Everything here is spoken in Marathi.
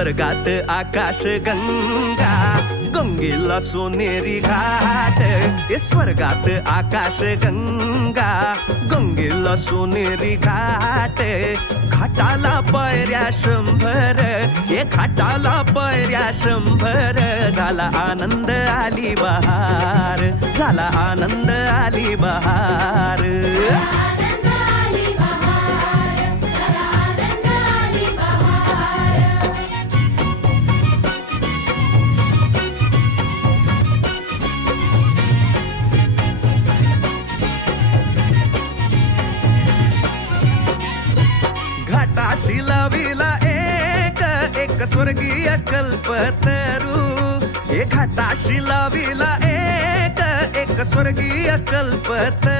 स्वर्गात आकाश गंगा, गंगेला सोनेरी घाट. हे स्वर्गात आकाश गंगा, गंगेला सोनेरी घाट. घाटाला पायऱ्या 100, हे घाटाला पायऱ्या 100. झाला आनंद आली बहार, झाला आनंद आली बहार. घाटाशी लाविला एक स्वर्गीय कल्पतरू. हे घाटाशी लाविला एक स्वर्गीय कल्पतरू.